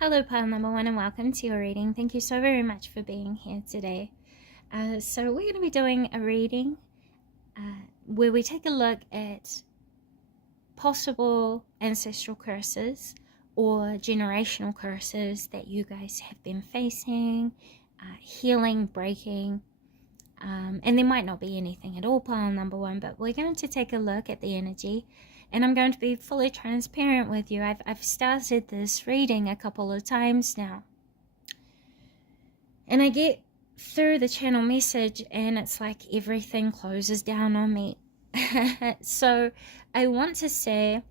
Hello, pile number one, and welcome to your reading. Thank you so very much for being here today. So we're going to be doing a reading where we take a look at possible ancestral curses or generational curses that you guys have been facing, healing, breaking, and there might not be anything at all, pile number one, but we're going to take a look at the energy. And I'm going to be fully transparent with you. I've started this reading a couple of times now. And I get through the channel message and it's like everything closes down on me. So I want to say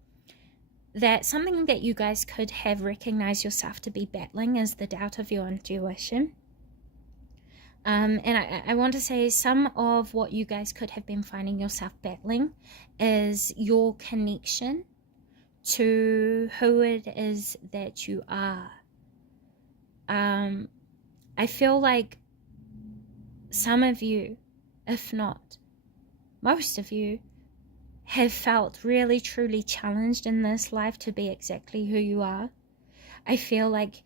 that something that you guys could have recognized yourself to be battling is the doubt of your intuition. And I want to say some of what you guys could have been finding yourself battling is your connection to who it is that you are. I feel like some of you, if not most of you, have felt really truly challenged in this life to be exactly who you are. I feel like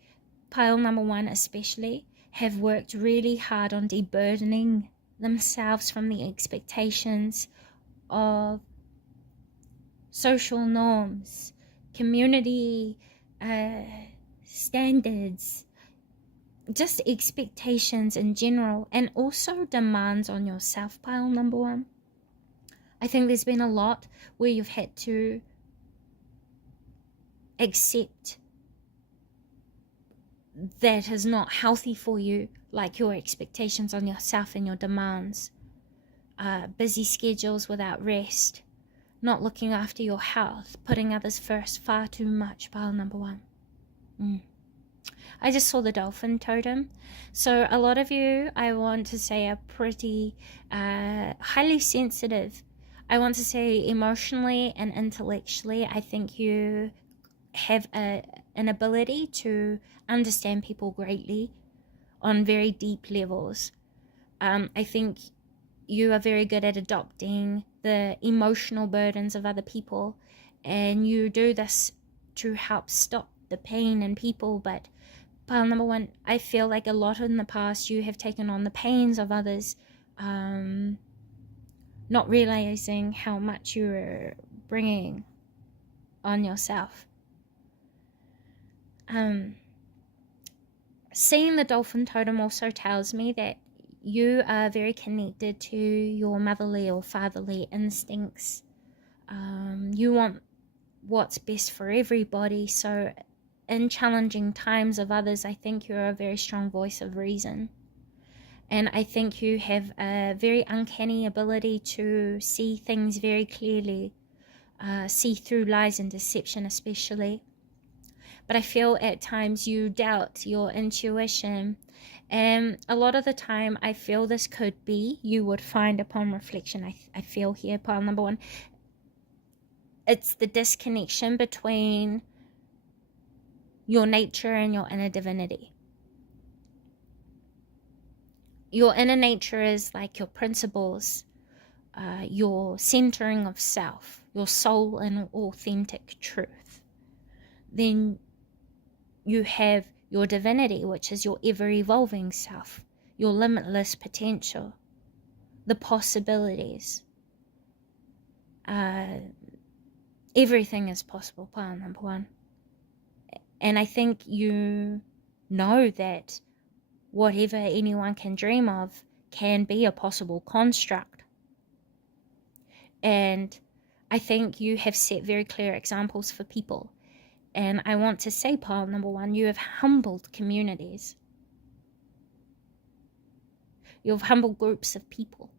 pile number one especially have worked really hard on deburdening themselves from the expectations of social norms, community standards, just expectations in general, and also demands on yourself, pile number one. I think there's been a lot where you've had to accept that is not healthy for you, like your expectations on yourself and your demands, busy schedules without rest, not looking after your health, putting others first far too much, pile number one. I just saw the dolphin totem. So a lot of you, I want to say, are pretty highly sensitive. I want to say emotionally and intellectually, I think you have an ability to understand people greatly on very deep levels. I think you are very good at adopting the emotional burdens of other people, and you do this to help stop the pain in people. But pile number one, I feel like a lot in the past you have taken on the pains of others, not realizing how much you're bringing on yourself. Seeing the dolphin totem also tells me that you are very connected to your motherly or fatherly instincts. You want what's best for everybody, so in challenging times of others, I think you're a very strong voice of reason. And I think you have a very uncanny ability to see things very clearly, see through lies and deception especially. But I feel at times you doubt your intuition. And a lot of the time, I feel this could be, you would find upon reflection, I feel here, pile number one, it's the disconnection between your nature and your inner divinity. Your inner nature is like your principles, your centering of self, your soul and authentic truth. Then you have your divinity, which is your ever-evolving self, your limitless potential, the possibilities. Everything is possible, pile number one. And I think you know that whatever anyone can dream of can be a possible construct. And I think you have set very clear examples for people. And I want to say, pile number one, you have humbled communities. You've humbled groups of people.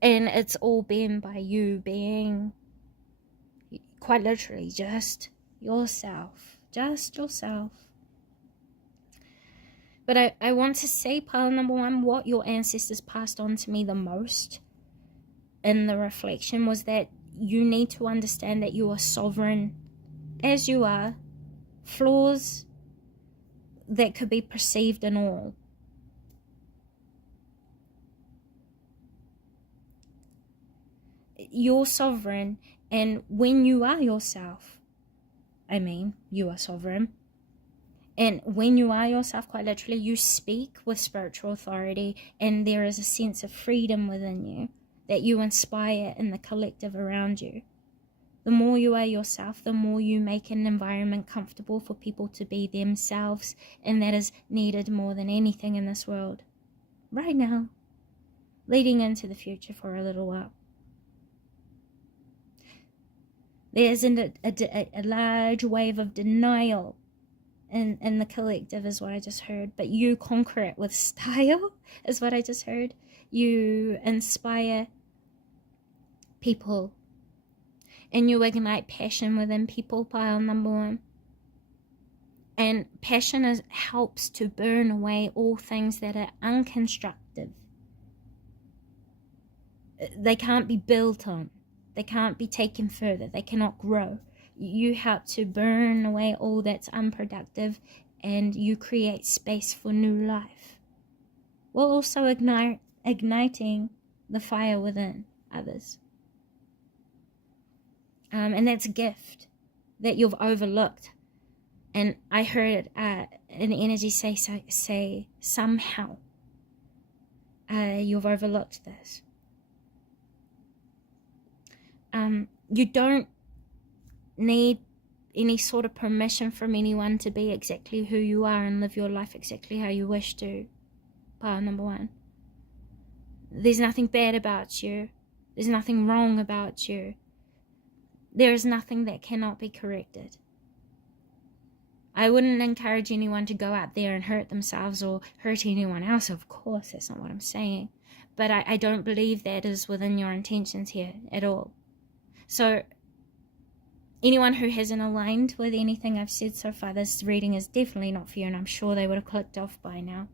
And it's all been by you being quite literally just yourself. Just yourself. But I want to say, pile number one, what your ancestors passed on to me the most in the reflection was that you need to understand that you are sovereign as you are, flaws that could be perceived in all. You're sovereign, and when you are yourself, You are sovereign. And when you are yourself, quite literally, you speak with spiritual authority, and there is a sense of freedom within you that you inspire in the collective around you. The more you are yourself, the more you make an environment comfortable for people to be themselves, and that is needed more than anything in this world right now, leading into the future for a little while. There isn't a large wave of denial in the collective, is what I just heard, but you conquer it with style, is what I just heard. You inspire people, and you ignite passion within people, pile number one. And passion helps to burn away all things that are unconstructive. They can't be built on. They can't be taken further. They cannot grow. You help to burn away all that's unproductive, and you create space for new life, while also igniting the fire within others. And that's a gift that you've overlooked. And I heard an energy say somehow you've overlooked this. You don't need any sort of permission from anyone to be exactly who you are and live your life exactly how you wish to. Part number one. There's nothing bad about you. There's nothing wrong about you. There is nothing that cannot be corrected. I wouldn't encourage anyone to go out there and hurt themselves or hurt anyone else. Of course, that's not what I'm saying. But I don't believe that is within your intentions here at all. So anyone who hasn't aligned with anything I've said so far, this reading is definitely not for you, and I'm sure they would have clicked off by now.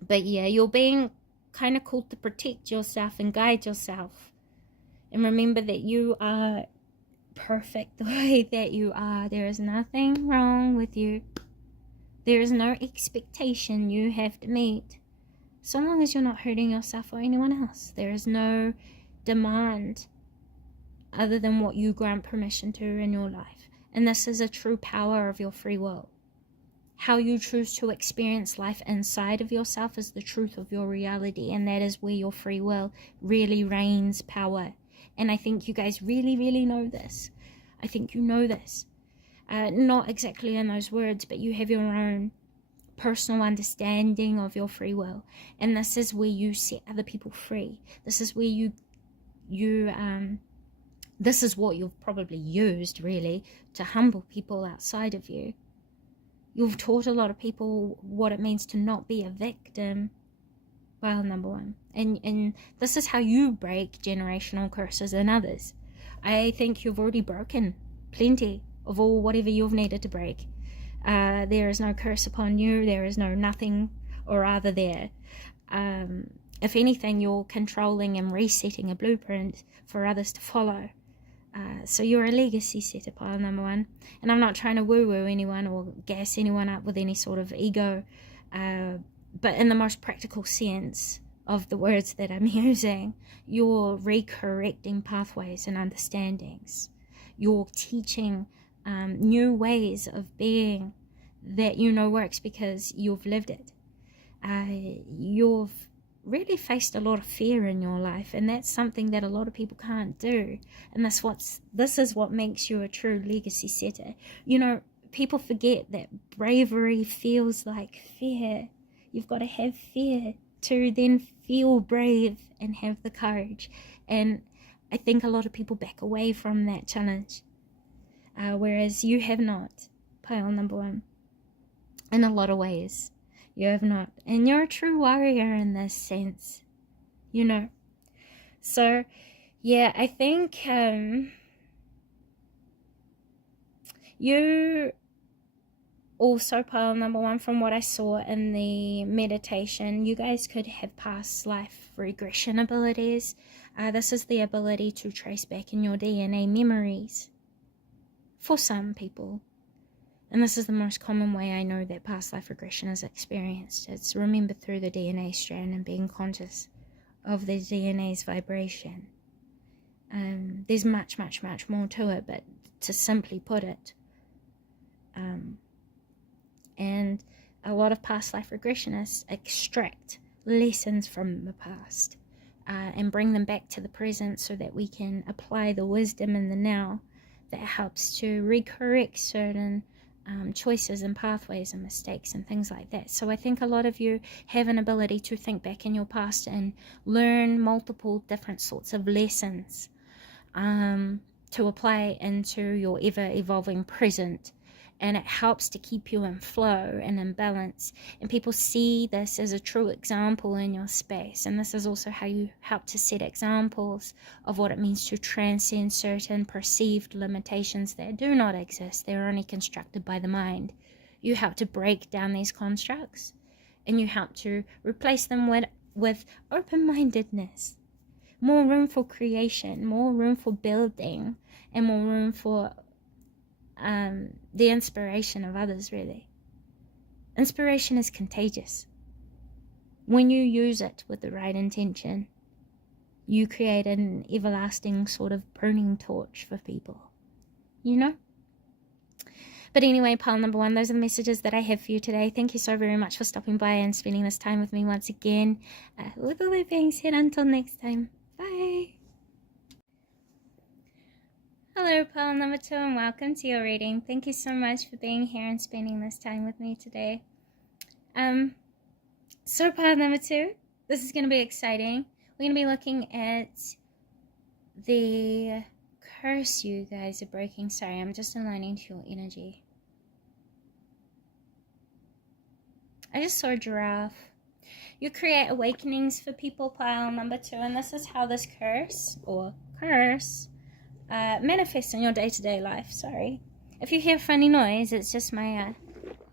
But yeah, you're being kind of called to protect yourself and guide yourself. And remember that you are perfect the way that you are. There is nothing wrong with you. There is no expectation you have to meet, so long as you're not hurting yourself or anyone else. There is no demand other than what you grant permission to in your life. And this is a true power of your free will. How you choose to experience life inside of yourself is the truth of your reality, and that is where your free will really reigns power. And I think you guys really, really know this. I think you know this. Not exactly in those words, but you have your own personal understanding of your free will. And this is where you set other people free. This is where this is what you've probably used, really, to humble people outside of you. You've taught a lot of people what it means to not be a victim. Well, number one. And this is how you break generational curses in others. I think you've already broken plenty of all whatever you've needed to break. There is no curse upon you. There is no nothing or other there. If anything, you're controlling and resetting a blueprint for others to follow. So you're a legacy setter, pile number one. And I'm not trying to woo-woo anyone or gas anyone up with any sort of ego, but in the most practical sense of the words that I'm using, you're recorrecting pathways and understandings. You're teaching new ways of being that you know works because you've lived it. You've really faced a lot of fear in your life, and that's something that a lot of people can't do. And this is what makes you a true legacy setter. You know, people forget that bravery feels like fear. You've got to have fear to then feel brave and have the courage. And I think a lot of people back away from that challenge, whereas you have not, pile number one, in a lot of ways. You have not. And you're a true warrior in this sense, you know. So, yeah, I think you also, pile number one, from what I saw in the meditation, you guys could have past life regression abilities. This is the ability to trace back in your DNA memories for some people. And this is the most common way I know that past life regression is experienced. It's remembered through the DNA strand and being conscious of the DNA's vibration. There's much, much, much more to it, but to simply put it, and a lot of past life regressionists extract lessons from the past and bring them back to the present so that we can apply the wisdom in the now that helps to recorrect certain choices and pathways and mistakes and things like that. So I think a lot of you have an ability to think back in your past and learn multiple different sorts of lessons to apply into your ever-evolving present. And it helps to keep you in flow and in balance. And people see this as a true example in your space. And this is also how you help to set examples of what it means to transcend certain perceived limitations that do not exist. They're only constructed by the mind. You help to break down these constructs. And you help to replace them with open-mindedness. More room for creation, more room for building, and more room for the inspiration of others, really. Inspiration is contagious. When you use it with the right intention, you create an everlasting sort of burning torch for people, you know? But anyway, pile number one, those are the messages that I have for you today. Thank you so very much for stopping by and spending this time with me once again. With all that being said, until next time, bye. Hello, pile number two, and welcome to your reading. Thank you so much for being here and spending this time with me today. So pile number two, this is going to be exciting. We're going to be looking at the curse you guys are breaking. Sorry, I'm just aligning to your energy. I just saw a giraffe. You create awakenings for people, pile number two, and this is how this curse manifest in your day-to-day life. Sorry if you hear funny noise, it's just my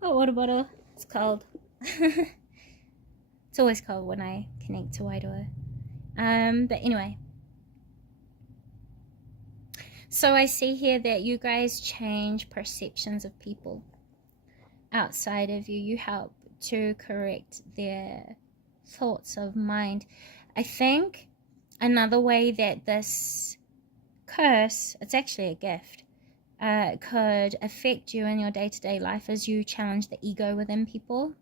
hot water bottle. It's cold. It's always cold when I connect to Wairua. But anyway, so I see here that you guys change perceptions of people outside of you. You help to correct their thoughts of mind. I think another way that this curse, it's actually a gift, could affect you in your day-to-day life as you challenge the ego within people.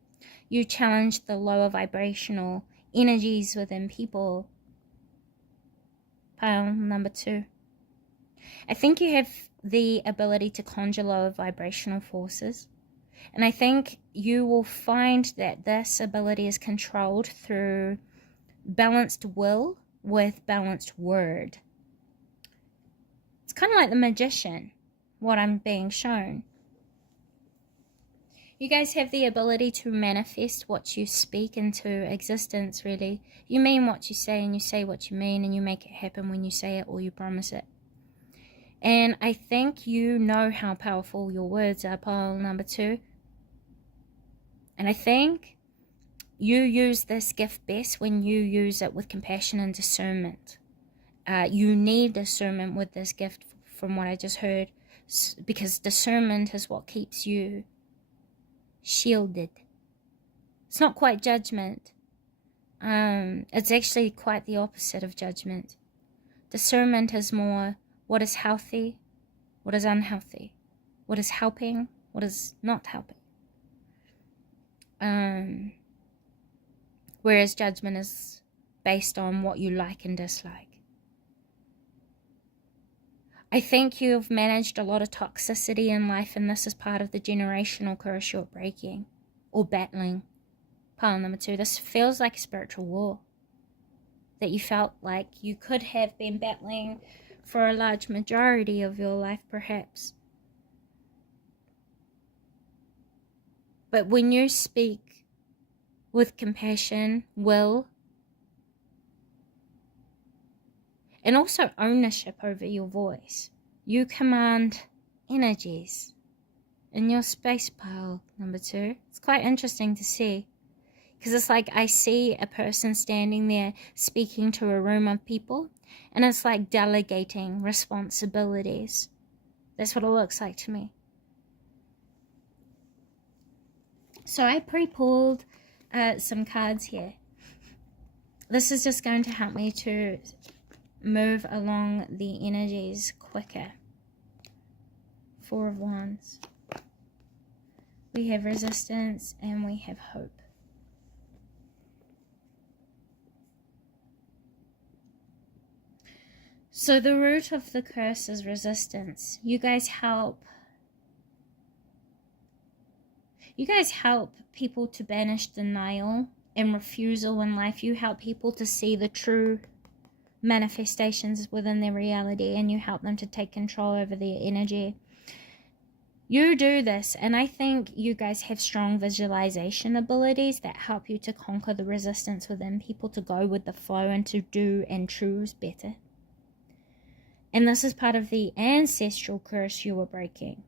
You challenge the lower vibrational energies within people. Pile number two. I think you have the ability to conjure lower vibrational forces. And I think you will find that this ability is controlled through balanced will with balanced word. It's kind of like the magician, what I'm being shown. You guys have the ability to manifest what you speak into existence, really. You mean what you say, and you say what you mean, and you make it happen when you say it or you promise it. And I think you know how powerful your words are, pile number two. And I think you use this gift best when you use it with compassion and discernment. You need discernment with this gift, from what I just heard, because discernment is what keeps you shielded. It's not quite judgment. It's actually quite the opposite of judgment. Discernment is more what is healthy, what is unhealthy, what is helping, what is not helping. Whereas judgment is based on what you like and dislike. I think you've managed a lot of toxicity in life, and this is part of the generational curse you're breaking or battling. Pile number two, this feels like a spiritual war that you felt like you could have been battling for a large majority of your life, perhaps. But when you speak with compassion, will, and also ownership over your voice, you command energies in your space, pile number two. It's quite interesting to see, because it's like I see a person standing there speaking to a room of people, and it's like delegating responsibilities. That's what it looks like to me. So I pre-pulled some cards here. This is just going to help me to move along the energies quicker. Four of Wands. We have resistance and we have hope. So the root of the curse is resistance. You guys help people to banish denial and refusal in life. You help people to see the true manifestations within their reality, and you help them to take control over their energy. You do this, and I think you guys have strong visualization abilities that help you to conquer the resistance within people, to go with the flow and to do and choose better. And this is part of the ancestral curse you were breaking.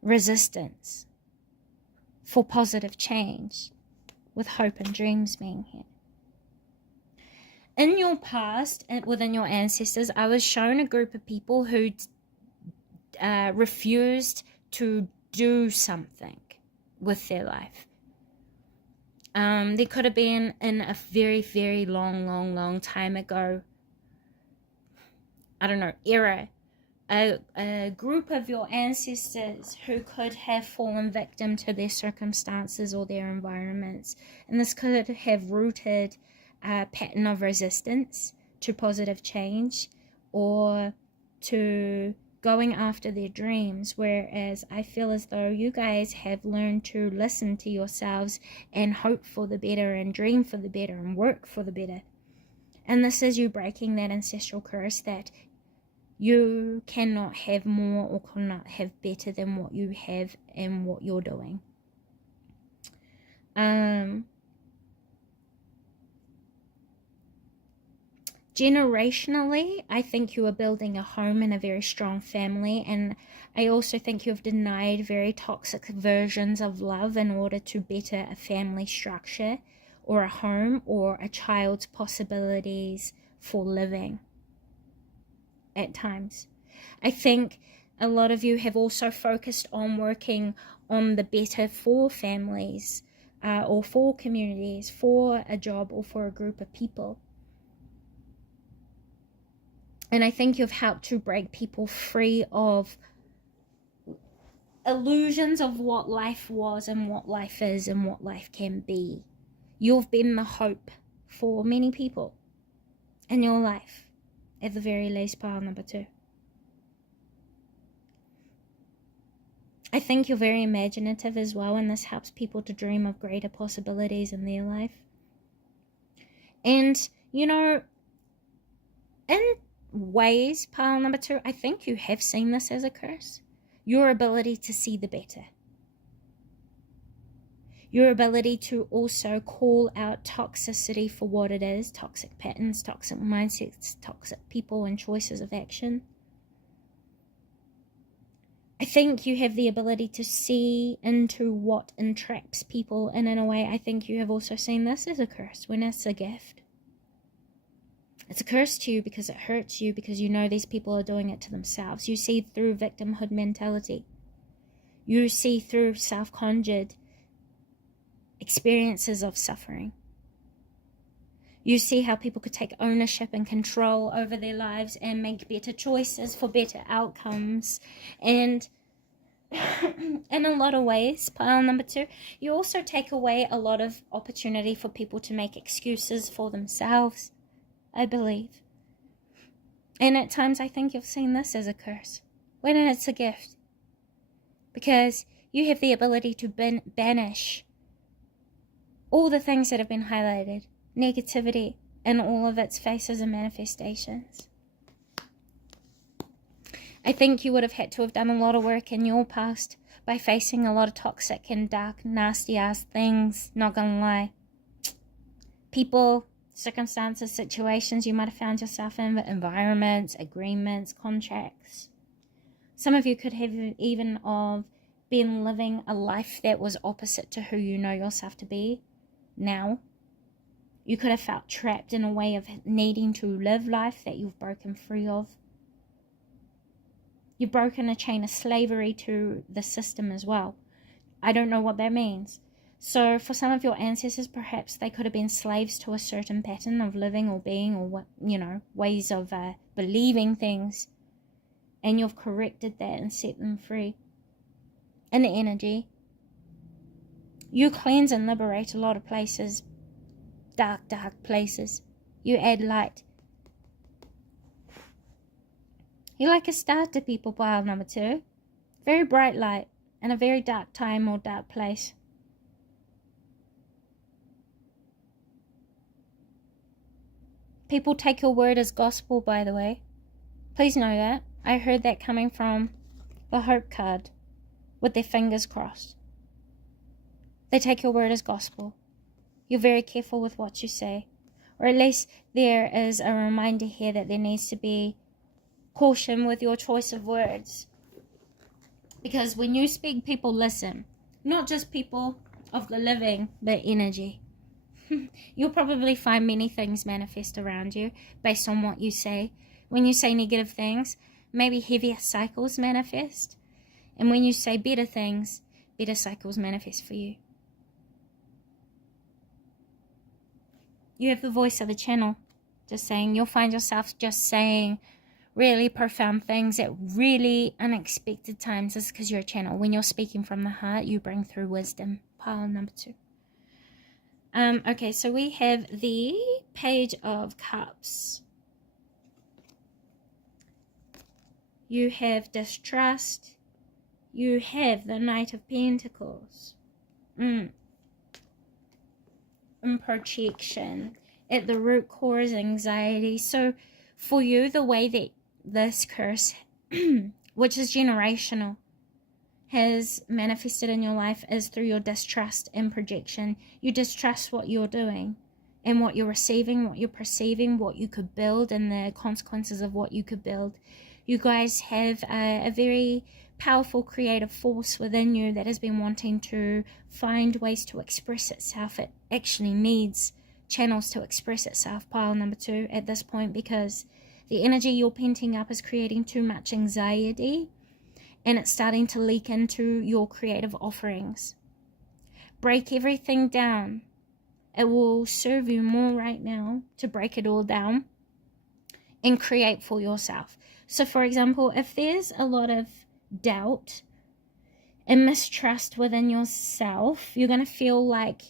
Resistance for positive change, with hope and dreams being here. In your past, and within your ancestors, I was shown a group of people who refused to do something with their life. There could have been in a very, very long time ago, I don't know, era, a group of your ancestors who could have fallen victim to their circumstances or their environments. And this could have rooted a pattern of resistance to positive change or to going after their dreams, whereas I feel as though you guys have learned to listen to yourselves and hope for the better and dream for the better and work for the better. And this is you breaking that ancestral curse that you cannot have more or cannot have better than what you have and what you're doing. Generationally, I think you are building a home and a very strong family, and I also think you have denied very toxic versions of love in order to better a family structure or a home or a child's possibilities for living at times. I think a lot of you have also focused on working on the better for families or for communities, for a job or for a group of people. And I think you've helped to break people free of illusions of what life was and what life is and what life can be. You've been the hope for many people in your life, at the very least, pile number 2. I think you're very imaginative as well, and this helps people to dream of greater possibilities in their life. And, you know, in ways, pile number 2, I think you have seen this as a curse. Your ability to see the better. Your ability to also call out toxicity for what it is, toxic patterns, toxic mindsets, toxic people and choices of action. I think you have the ability to see into what entraps people, and in a way I think you have also seen this as a curse when it's a gift. It's a curse to you because it hurts you, because you know these people are doing it to themselves. You see through victimhood mentality. You see through self-conjured experiences of suffering. You see how people could take ownership and control over their lives and make better choices for better outcomes. And in a lot of ways, pile number 2, you also take away a lot of opportunity for people to make excuses for themselves, I believe. And at times I think you've seen this as a curse, when it's a gift. Because you have the ability to banish all the things that have been highlighted, negativity in all of its faces and manifestations. I think you would have had to have done a lot of work in your past by facing a lot of toxic and dark, nasty ass things, not gonna lie. People, circumstances, situations you might have found yourself in, environments, agreements, contracts. Some of you could have even of been living a life that was opposite to who you know yourself to be now. You could have felt trapped in a way of needing to live life that you've broken free of. You've broken a chain of slavery to the system as well. I don't know what that means. So for some of your ancestors, perhaps they could have been slaves to a certain pattern of living or being, or ways of believing things, and you've corrected that and set them free. In the energy, you cleanse and liberate a lot of places, dark places. You add light. You're like a star to people, pile number 2. Very bright light in a very dark time or dark place. People take your word as gospel, by the way. Please know that. I heard that coming from the Hope card with their fingers crossed. They take your word as gospel. You're very careful with what you say. Or at least there is a reminder here that there needs to be caution with your choice of words. Because when you speak, people listen. Not just people of the living, but energy. You'll probably find many things manifest around you based on what you say. When you say negative things, maybe heavier cycles manifest. And when you say better things, better cycles manifest for you. You have the voice of the channel. Just saying, you'll find yourself just saying really profound things at really unexpected times. This is because you're a channel. When you're speaking from the heart, you bring through wisdom. Pile number 2. Okay, so we have the Page of Cups. You have distrust. You have the Knight of Pentacles. And projection. At the root core is anxiety. So for you, the way that this curse, which is generational, has manifested in your life is through your distrust and projection. You distrust what you're doing and what you're receiving, what you're perceiving, what you could build, and the consequences of what you could build. You guys have a very powerful creative force within you that has been wanting to find ways to express itself. It actually needs channels to express itself, pile number 2, at this point, because the energy you're penting up is creating too much anxiety. And it's starting to leak into your creative offerings. Break everything down. It will serve you more right now to break it all down and create for yourself. So for example, if there's a lot of doubt and mistrust within yourself, you're going to feel like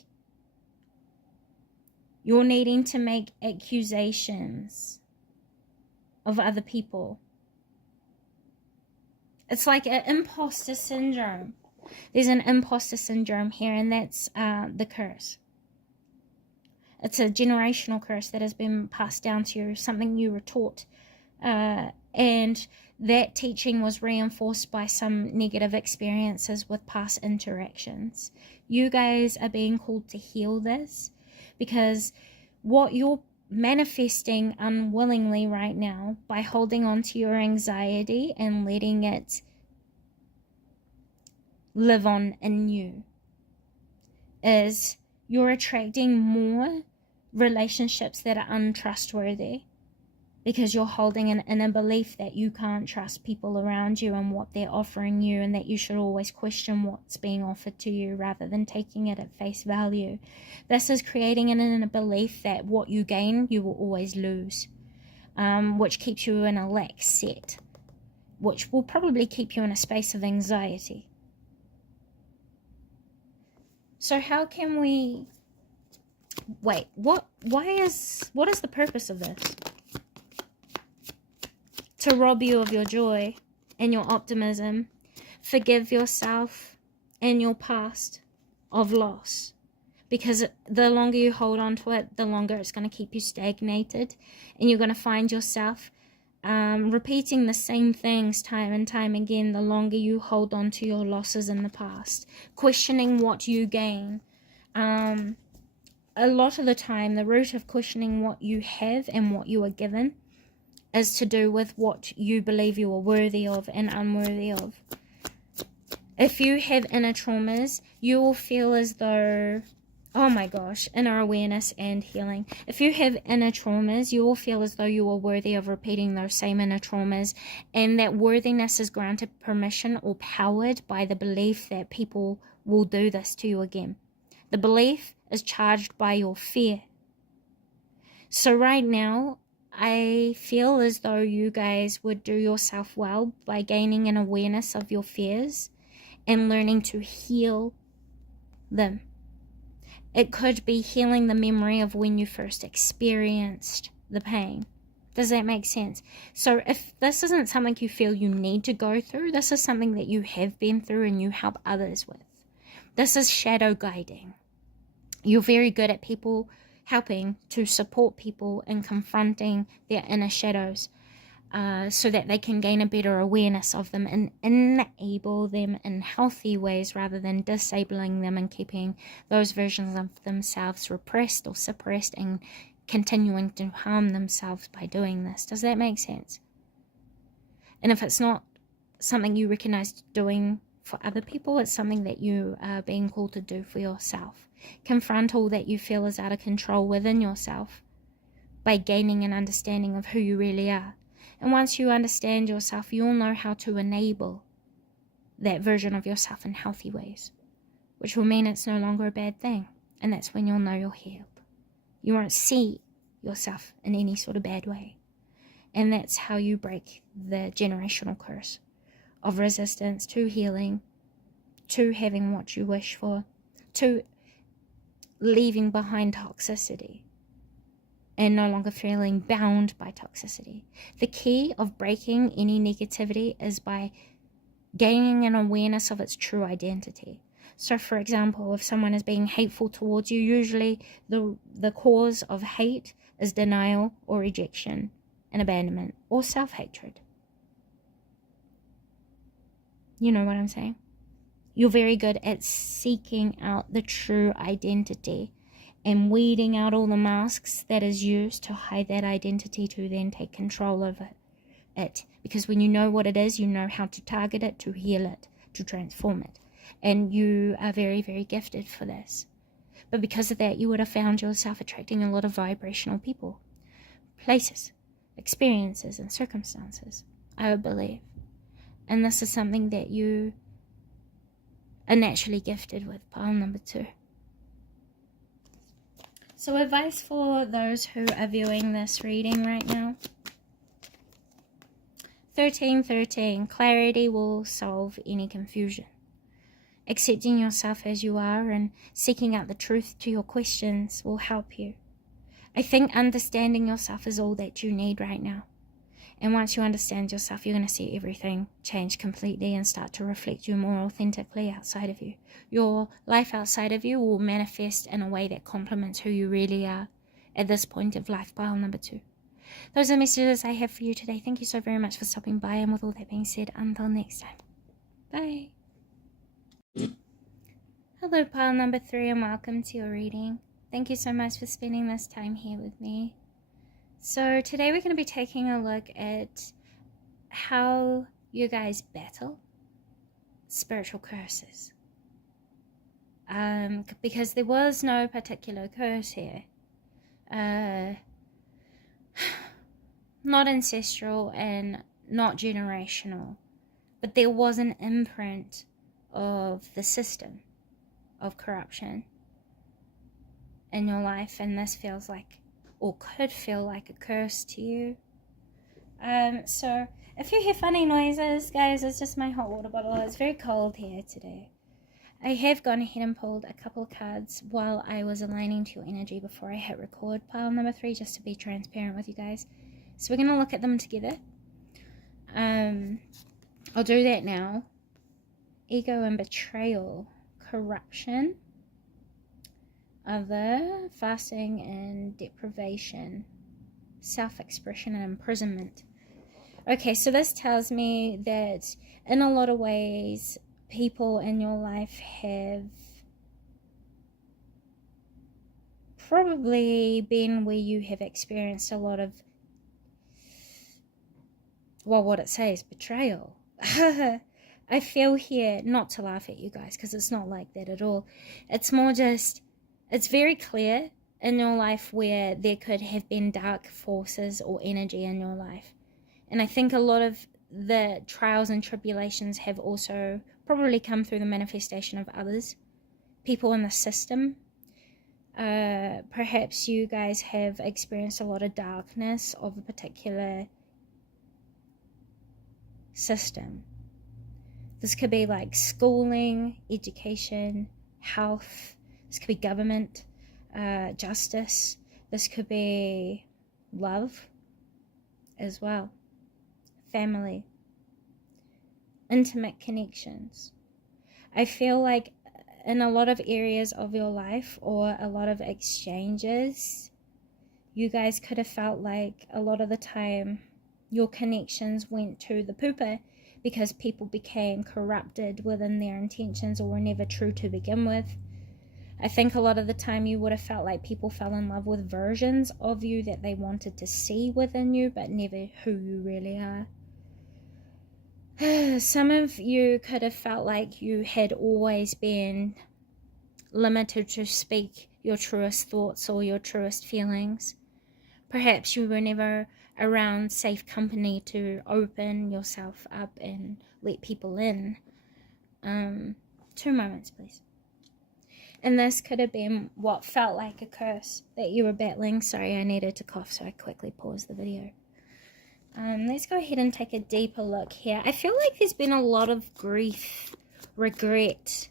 you're needing to make accusations of other people. It's like an imposter syndrome. There's an imposter syndrome here, and that's the curse. It's a generational curse that has been passed down to you, something you were taught. And that teaching was reinforced by some negative experiences with past interactions. You guys are being called to heal this, because what you're manifesting unwillingly right now by holding on to your anxiety and letting it live on in you is you're attracting more relationships that are untrustworthy, because you're holding an inner belief that you can't trust people around you and what they're offering you, and that you should always question what's being offered to you rather than taking it at face value. This is creating an inner belief that what you gain, you will always lose, which keeps you in a lack set, which will probably keep you in a space of anxiety. So how can we... Wait, what is the purpose of this? To rob you of your joy and your optimism. Forgive yourself and your past of loss. Because the longer you hold on to it, the longer it's going to keep you stagnated. And you're going to find yourself repeating the same things time and time again the longer you hold on to your losses in the past. Questioning what you gain. A lot of the time, the root of questioning what you have and what you are given is to do with what you believe you are worthy of and unworthy of. If you have inner traumas, you will feel as though, oh my gosh, inner awareness and healing. If you have inner traumas, you will feel as though you are worthy of repeating those same inner traumas, and that worthiness is granted permission or powered by the belief that people will do this to you again. The belief is charged by your fear. So right now, I feel as though you guys would do yourself well by gaining an awareness of your fears and learning to heal them. It could be healing the memory of when you first experienced the pain. Does that make sense? So if this isn't something you feel you need to go through, this is something that you have been through and you help others with. This is shadow guiding. You're very good at people helping to support people in confronting their inner shadows so that they can gain a better awareness of them and enable them in healthy ways rather than disabling them and keeping those versions of themselves repressed or suppressed and continuing to harm themselves by doing this. Does that make sense? And if it's not something you recognize doing for other people, it's something that you are being called to do for yourself. Confront all that you feel is out of control within yourself by gaining an understanding of who you really are. And once you understand yourself, you'll know how to enable that version of yourself in healthy ways, which will mean it's no longer a bad thing. And that's when you'll know you're healed. You won't see yourself in any sort of bad way. And that's how you break the generational curse of resistance to healing, to having what you wish for, to leaving behind toxicity and no longer feeling bound by toxicity. The key of breaking any negativity is by gaining an awareness of its true identity. So, for example, if someone is being hateful towards you, usually the cause of hate is denial or rejection and abandonment or self-hatred. You know what I'm saying? You're very good at seeking out the true identity and weeding out all the masks that is used to hide that identity to then take control over it. Because when you know what it is, you know how to target it, to heal it, to transform it. And you are very, very gifted for this. But because of that, you would have found yourself attracting a lot of vibrational people, places, experiences, and circumstances, I would believe. And this is something that you are naturally gifted with, pile number 2. So advice for those who are viewing this reading right now. 1313, clarity will solve any confusion. Accepting yourself as you are and seeking out the truth to your questions will help you. I think understanding yourself is all that you need right now. And once you understand yourself, you're going to see everything change completely and start to reflect you more authentically outside of you. Your life outside of you will manifest in a way that complements who you really are at this point of life, pile number 2. Those are the messages I have for you today. Thank you so very much for stopping by. And with all that being said, until next time. Bye. Hello, pile number 3, and welcome to your reading. Thank you so much for spending this time here with me. So today we're going to be taking a look at how you guys battle spiritual curses. Because there was no particular curse here. Not ancestral and not generational. But there was an imprint of the system of corruption in your life, and this feels like, or could feel like, a curse to you. So if you hear funny noises, guys, it's just my hot water bottle. It's very cold here today. I have gone ahead and pulled a couple of cards while I was aligning to your energy before I hit record, pile number 3, just to be transparent with you guys. So we're going to look at them together. I'll do that now. Ego and betrayal. Corruption, other, fasting and deprivation, self-expression and imprisonment. Okay, so this tells me that in a lot of ways, people in your life have probably been where you have experienced a lot of, well, what it says, betrayal. I feel here, not to laugh at you guys, because it's not like that at all. It's more just, it's very clear in your life where there could have been dark forces or energy in your life. And I think a lot of the trials and tribulations have also probably come through the manifestation of others, people in the system Perhaps you guys have experienced a lot of darkness of a particular system. This could be like schooling, education, health. This could be government, justice. This could be love as well, family, intimate connections. I feel like in a lot of areas of your life or a lot of exchanges, you guys could have felt like a lot of the time your connections went to the pooper because people became corrupted within their intentions or were never true to begin with. I think a lot of the time you would have felt like people fell in love with versions of you that they wanted to see within you, but never who you really are. Some of you could have felt like you had always been limited to speak your truest thoughts or your truest feelings. Perhaps you were never around safe company to open yourself up and let people in. 2 moments, please. And this could have been what felt like a curse that you were battling. Sorry, I needed to cough, so I quickly paused the video. Let's go ahead and take a deeper look here. I feel like there's been a lot of grief, regret.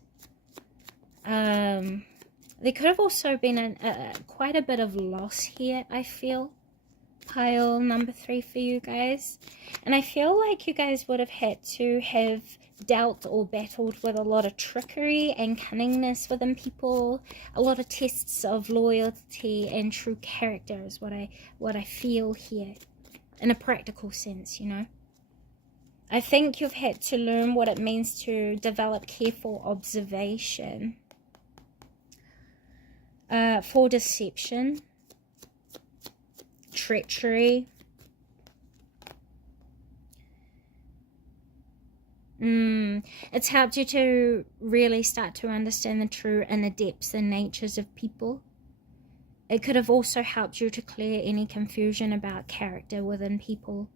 There could have also been quite a bit of loss here, I feel. Pile number 3 for you guys. And I feel like you guys would have had to have dealt or battled with a lot of trickery and cunningness within people. A lot of tests of loyalty and true character is what I feel here. In a practical sense, you know. I think you've had to learn what it means to develop careful observation for deception, treachery, it's helped you to really start to understand the true inner depths and natures of people. It could have also helped you to clear any confusion about character within people.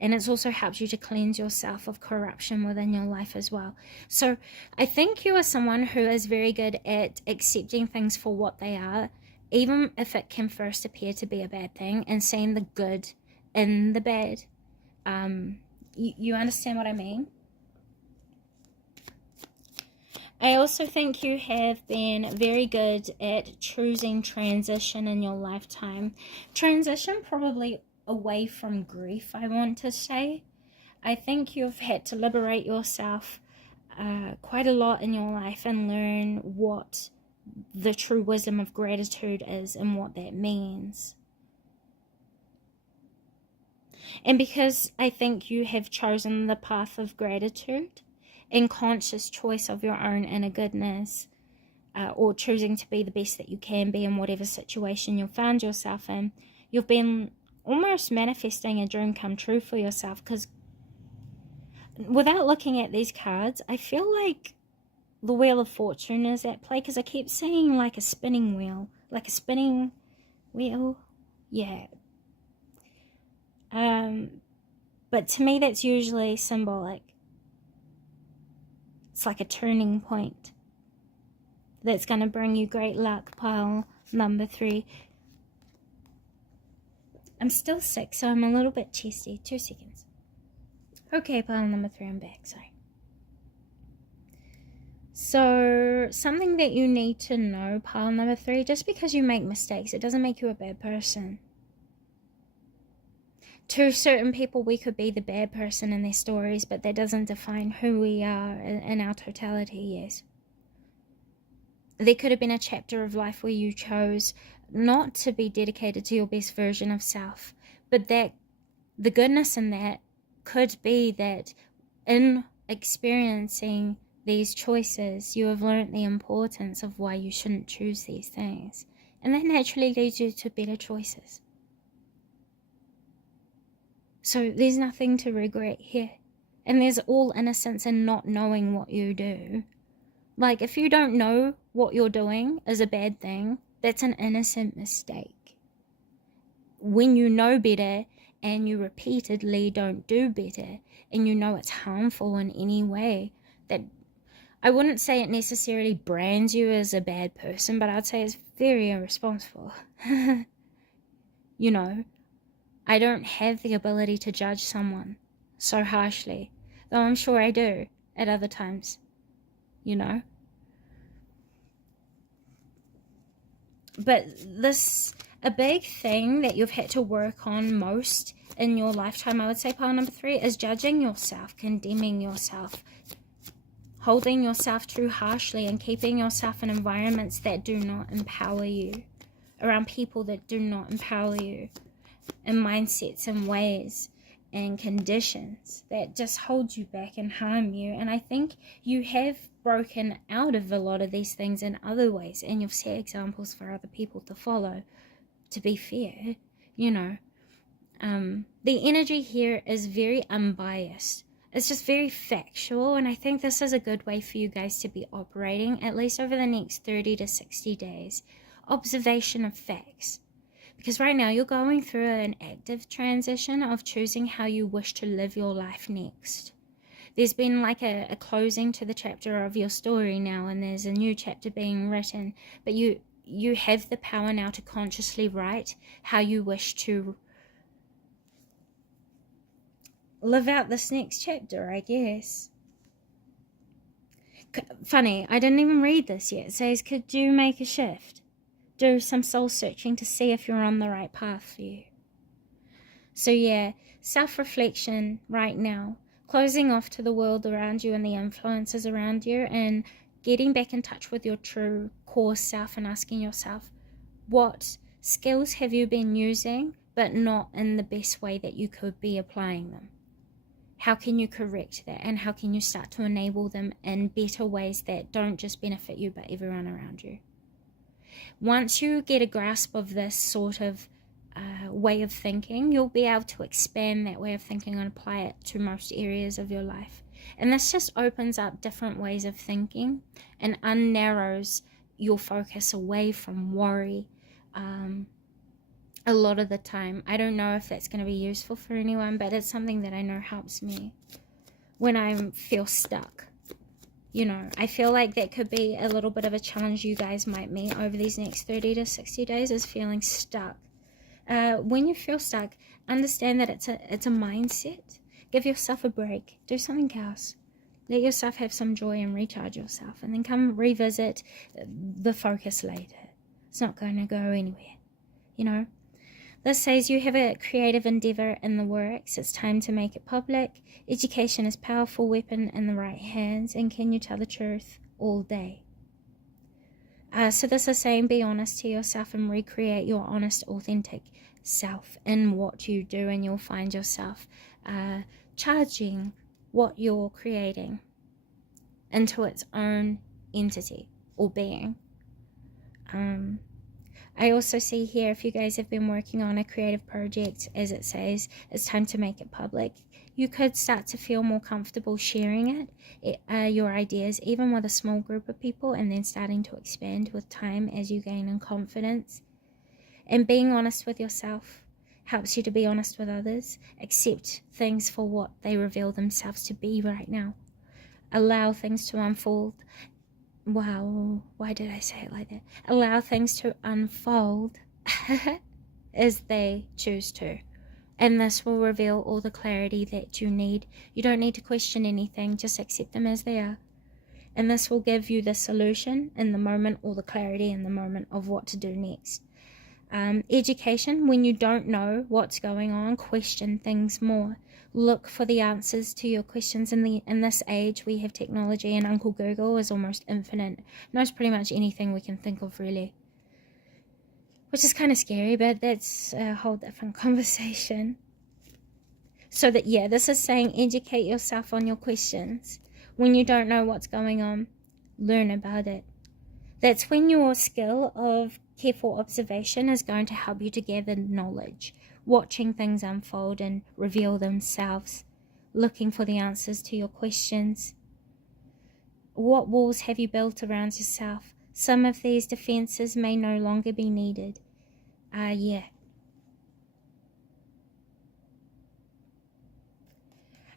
And it's also helped you to cleanse yourself of corruption within your life as well. So I think you are someone who is very good at accepting things for what they are, even if it can first appear to be a bad thing, and seeing the good in the bad. You understand what I mean? I also think you have been very good at choosing transition in your lifetime. Transition probably away from grief, I want to say. I think you've had to liberate yourself quite a lot in your life and learn what the true wisdom of gratitude is and what that means. And because I think you have chosen the path of gratitude and conscious choice of your own inner goodness, or choosing to be the best that you can be in whatever situation you've found yourself in, you've been almost manifesting a dream come true for yourself. Because without looking at these cards, I feel like the Wheel of Fortune is at play, because I keep seeing like a spinning wheel, like a spinning wheel. Yeah. But to me that's usually symbolic. It's like a turning point that's going to bring you great luck, pile number 3. I'm still sick, so I'm a little bit chesty. 2 seconds. Okay, pile number 3, I'm back, sorry. So, something that you need to know, pile number 3, just because you make mistakes, it doesn't make you a bad person. To certain people, we could be the bad person in their stories, but that doesn't define who we are in our totality, yes. There could have been a chapter of life where you chose not to be dedicated to your best version of self, but that the goodness in that could be that in experiencing these choices, you have learned the importance of why you shouldn't choose these things. And that naturally leads you to better choices. So there's nothing to regret here. And there's all innocence in not knowing what you do. Like, if you don't know what you're doing is a bad thing, that's an innocent mistake. When you know better and you repeatedly don't do better, and you know it's harmful in any way, that I wouldn't say it necessarily brands you as a bad person, but I'd say it's very irresponsible. You know, I don't have the ability to judge someone so harshly, though I'm sure I do at other times, you know. But a big thing that you've had to work on most in your lifetime, I would say, pile number 3, is judging yourself, condemning yourself, holding yourself too harshly, and keeping yourself in environments that do not empower you, around people that do not empower you, in mindsets and ways and conditions that just hold you back and harm you. And I think you have broken out of a lot of these things in other ways, and you've set examples for other people to follow, to be fair, you know. The energy here is very unbiased. It's just very factual, and I think this is a good way for you guys to be operating, at least over the next 30 to 60 days. Observation of facts. Because right now you're going through an active transition of choosing how you wish to live your life next. There's been like a closing to the chapter of your story now, and there's a new chapter being written. But you have the power now to consciously write how you wish to live out this next chapter, I guess. Funny, I didn't even read this yet. It says, could you make a shift? Do some soul searching to see if you're on the right path for you. So yeah, self-reflection right now, closing off to the world around you and the influences around you, and getting back in touch with your true core self and asking yourself, what skills have you been using but not in the best way that you could be applying them? How can you correct that, and how can you start to enable them in better ways that don't just benefit you but everyone around you? Once you get a grasp of this sort of way of thinking, you'll be able to expand that way of thinking and apply it to most areas of your life. And this just opens up different ways of thinking and unnarrows your focus away from worry a lot of the time. I don't know if that's going to be useful for anyone, but it's something that I know helps me when I feel stuck. You know, I feel like that could be a little bit of a challenge you guys might meet over these next 30 to 60 days, is feeling stuck. When you feel stuck, understand that it's a mindset. Give yourself a break. Do something else. Let yourself have some joy and recharge yourself, and then come revisit the focus later. It's not going to go anywhere, you know. This says you have a creative endeavor in the works. It's time to make it public. Education is a powerful weapon in the right hands, and can you tell the truth all day? So this is saying be honest to yourself and recreate your honest, authentic self in what you do, and you'll find yourself charging what you're creating into its own entity or being. I also see here, if you guys have been working on a creative project, as it says, it's time to make it public. You could start to feel more comfortable sharing your ideas, even with a small group of people, and then starting to expand with time as you gain in confidence. And being honest with yourself helps you to be honest with others. Accept things for what they reveal themselves to be right now. Allow things to unfold. Wow, why did I say it like that? Allow things to unfold as they choose to. And this will reveal all the clarity that you need. You don't need to question anything, just accept them as they are. And this will give you the solution in the moment, or the clarity in the moment of what to do next. Education, when you don't know what's going on, question things more. Look for the answers to your questions. In this age, we have technology, and Uncle Google is almost infinite. Knows pretty much anything we can think of, really. Which is kind of scary, but that's a whole different conversation. So that, yeah, this is saying educate yourself on your questions. When you don't know what's going on, learn about it. That's when your skill of careful observation is going to help you to gather knowledge, watching things unfold and reveal themselves, looking for the answers to your questions. What walls have you built around yourself? Some of these defenses may no longer be needed. Yeah.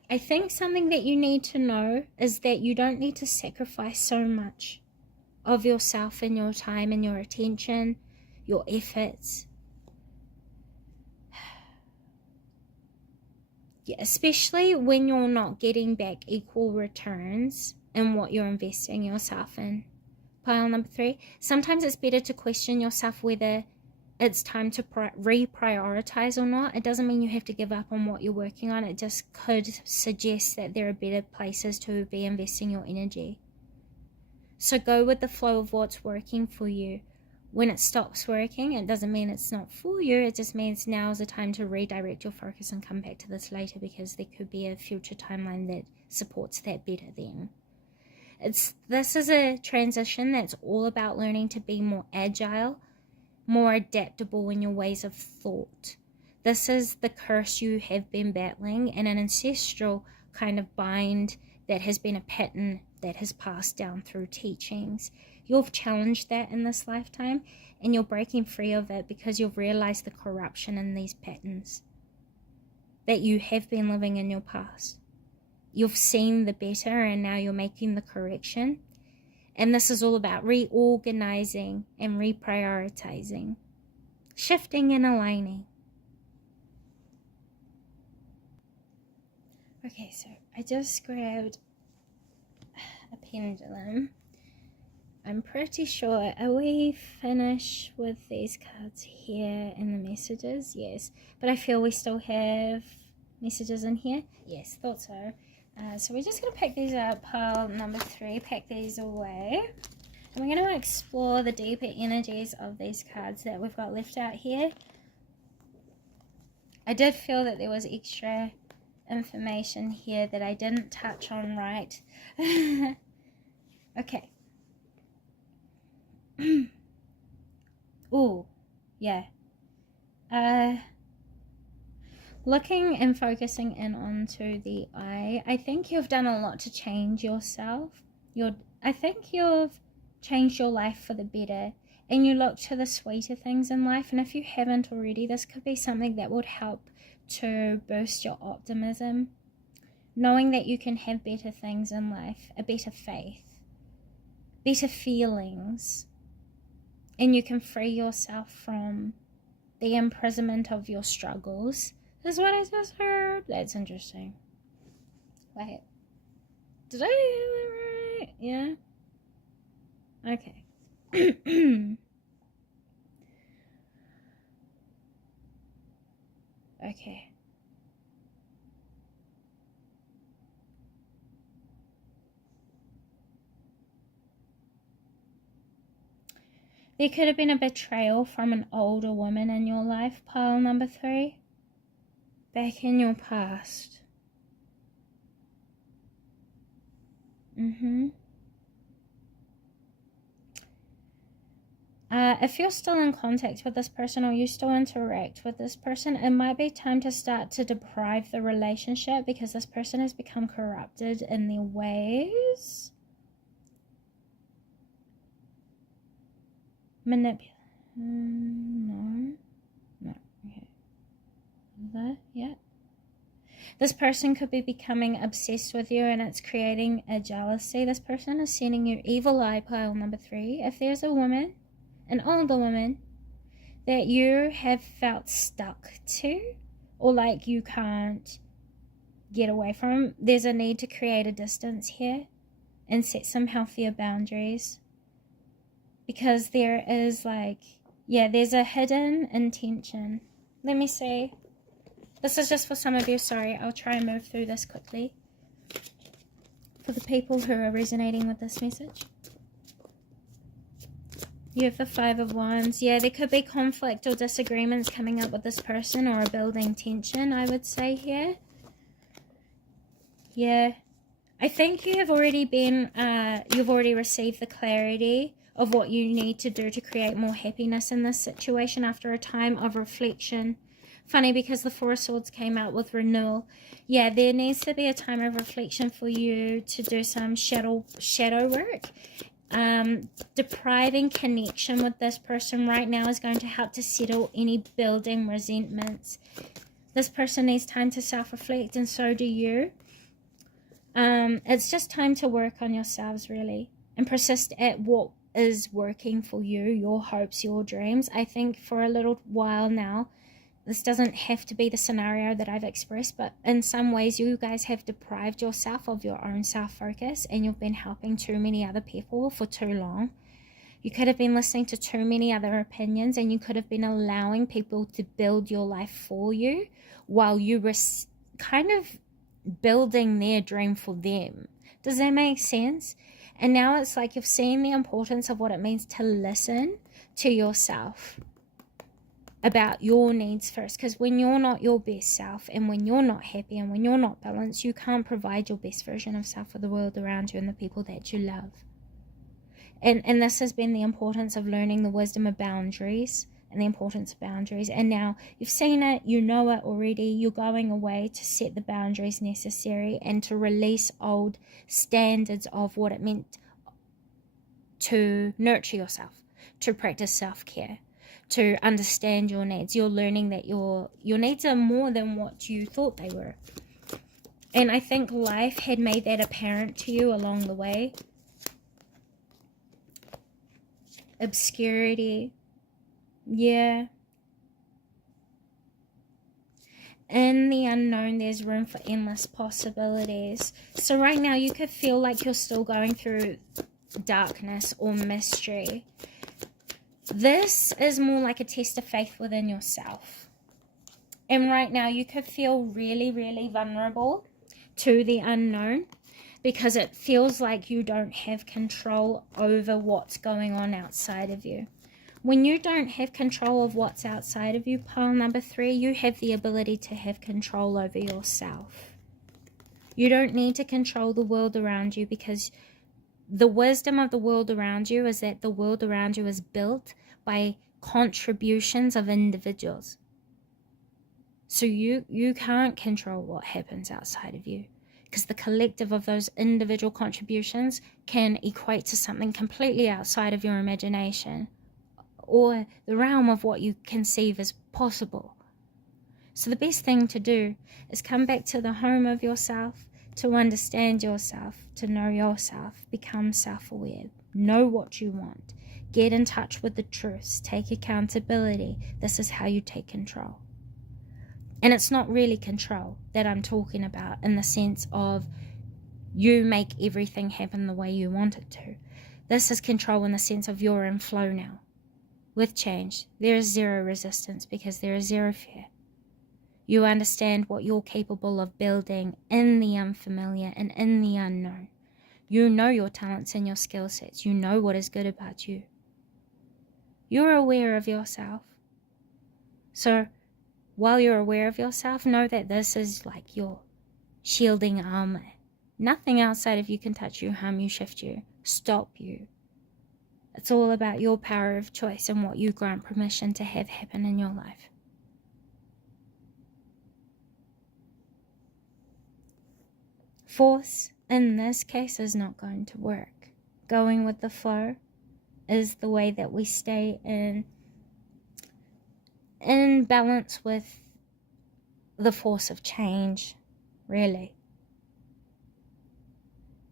I think something that you need to know is that you don't need to sacrifice so much of yourself and your time and your attention, your efforts. Yeah, especially when you're not getting back equal returns in what you're investing yourself in. Pile number 3, sometimes it's better to question yourself whether it's time to reprioritize or not. It doesn't mean you have to give up on what you're working on. It just could suggest that there are better places to be investing your energy. So go with the flow of what's working for you. When it stops working, it doesn't mean it's not for you. It just means now is the time to redirect your focus and come back to this later, because there could be a future timeline that supports that better then. This is a transition that's all about learning to be more agile, more adaptable in your ways of thought. This is the curse you have been battling, and an ancestral kind of bind that has been a pattern that has passed down through teachings. You've challenged that in this lifetime, and you're breaking free of it because you've realized the corruption in these patterns that you have been living in your past. You've seen the better, and now you're making the correction. And this is all about reorganizing and reprioritizing, shifting and aligning. Okay, so I just grabbed a pendulum. I'm pretty sure, are we finished with these cards here in the messages? Yes, but I feel we still have messages in here. Yes, thought so. So we're just going to pick these up, pile number 3, pack these away. And we're going to explore the deeper energies of these cards that we've got left out here. I did feel that there was extra information here that I didn't touch on right. Okay. Oh, yeah. Looking and focusing in onto the eye, I think you've done a lot to change yourself. I think you've changed your life for the better, and you look to the sweeter things in life. And if you haven't already, this could be something that would help to boost your optimism, knowing that you can have better things in life, a better faith, better feelings, and you can free yourself from the imprisonment of your struggles. Is what I just heard. That's interesting. Wait, did I hear that right? Yeah. Okay. Okay. There could have been a betrayal from an older woman in your life, pile number 3. Back in your past. If you're still in contact with this person, or you still interact with this person, it might be time to start to deprive the relationship, because this person has become corrupted in their ways. No. Okay. Yeah. This person could be becoming obsessed with you, and it's creating a jealousy. This person is sending you evil eye, pile number 3. If there's a woman, an older woman, that you have felt stuck to, or like you can't get away from, there's a need to create a distance here and set some healthier boundaries. Because there is there's a hidden intention. Let me see. This is just for some of you. Sorry, I'll try and move through this quickly. For the people who are resonating with this message. You have the 5 of Wands. Yeah, there could be conflict or disagreements coming up with this person, or a building tension, I would say here. Yeah. I think you have already been, you've already received the clarity of what you need to do to create more happiness in this situation after a time of reflection. Funny, because the 4 of Swords came out with renewal. Yeah, there needs to be a time of reflection for you to do some shadow work. Depriving connection with this person right now is going to help to settle any building resentments. This person needs time to self-reflect, and so do you. It's just time to work on yourselves, really, and persist at what is working for you, your hopes, your dreams. I think for a little while now, this doesn't have to be the scenario that I've expressed, but in some ways you guys have deprived yourself of your own self-focus, and you've been helping too many other people for too long. You could have been listening to too many other opinions, and you could have been allowing people to build your life for you while you were kind of building their dream for them. Does that make sense? And now it's like you've seen the importance of what it means to listen to yourself about your needs first, because when you're not your best self, and when you're not happy, and when you're not balanced, you can't provide your best version of self for the world around you and the people that you love. And this has been the importance of learning the wisdom of boundaries and the importance of boundaries. And now you've seen it, you know it already. You're going away to set the boundaries necessary and to release old standards of what it meant to nurture yourself, to practice self-care, to understand your needs. You're learning that your needs are more than what you thought they were. And I think life had made that apparent to you along the way. Obscurity. Yeah. In the unknown, there's room for endless possibilities. So right now, you could feel like you're still going through darkness or mystery. This is more like a test of faith within yourself. And right now, you could feel really, really vulnerable to the unknown, because it feels like you don't have control over what's going on outside of you. When you don't have control of what's outside of you, pile number 3, you have the ability to have control over yourself. You don't need to control the world around you, because the wisdom of the world around you is that the world around you is built by contributions of individuals. So you can't control what happens outside of you, because the collective of those individual contributions can equate to something completely outside of your imagination or the realm of what you conceive as possible. So the best thing to do is come back to the home of yourself, to understand yourself, to know yourself, become self-aware, know what you want, get in touch with the truths, take accountability. This is how you take control. And it's not really control that I'm talking about in the sense of you make everything happen the way you want it to. This is control in the sense of you're in flow now. With change, there is zero resistance, because there is zero fear. You understand what you're capable of building in the unfamiliar and in the unknown. You know your talents and your skill sets. You know what is good about you. You're aware of yourself. So while you're aware of yourself, know that this is like your shielding armor. Nothing outside of you can touch you, harm you, shift you, stop you. It's all about your power of choice and what you grant permission to have happen in your life. Force, in this case, is not going to work. Going with the flow is the way that we stay in balance with the force of change, really.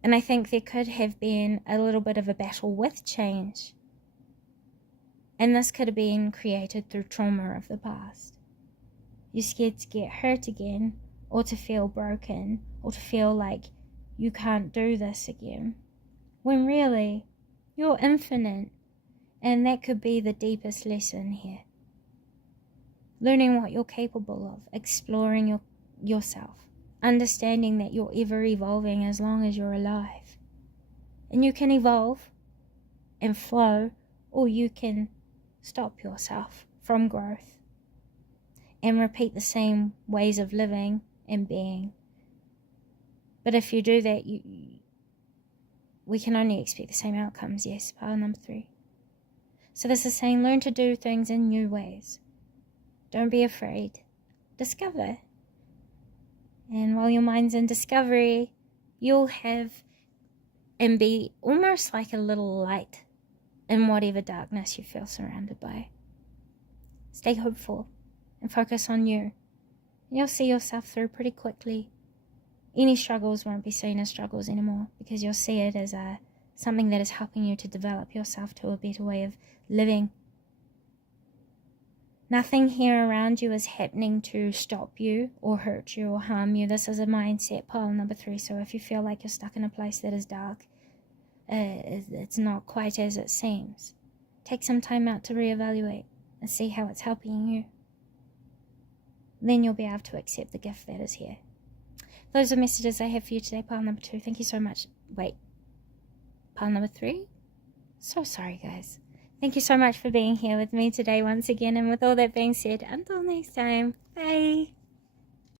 And I think there could have been a little bit of a battle with change. And this could have been created through trauma of the past. You're scared to get hurt again, or to feel broken, or to feel like you can't do this again. When really, you're infinite. And that could be the deepest lesson here. Learning what you're capable of, exploring yourself. Understanding that you're ever evolving as long as you're alive. And you can evolve and flow, or you can stop yourself from growth and repeat the same ways of living and being. But if you do that, we can only expect the same outcomes. Yes, pile number 3. So this is saying learn to do things in new ways. Don't be afraid. Discover. And while your mind's in discovery, you'll have and be almost like a little light in whatever darkness you feel surrounded by. Stay hopeful and focus on you. You'll see yourself through pretty quickly. any struggles won't be seen as struggles anymore, because you'll see it as something that is helping you to develop yourself to a better way of living. Nothing here around you is happening to stop you or hurt you or harm you. This is a mindset, pile number 3. So if you feel like you're stuck in a place that is dark, it's not quite as it seems. Take some time out to reevaluate and see how it's helping you. Then you'll be able to accept the gift that is here. Those are messages I have for you today, pile number 2. Thank you so much. Wait, pile number 3? So sorry, guys. Thank you so much for being here with me today once again. And with all that being said, until next time, bye.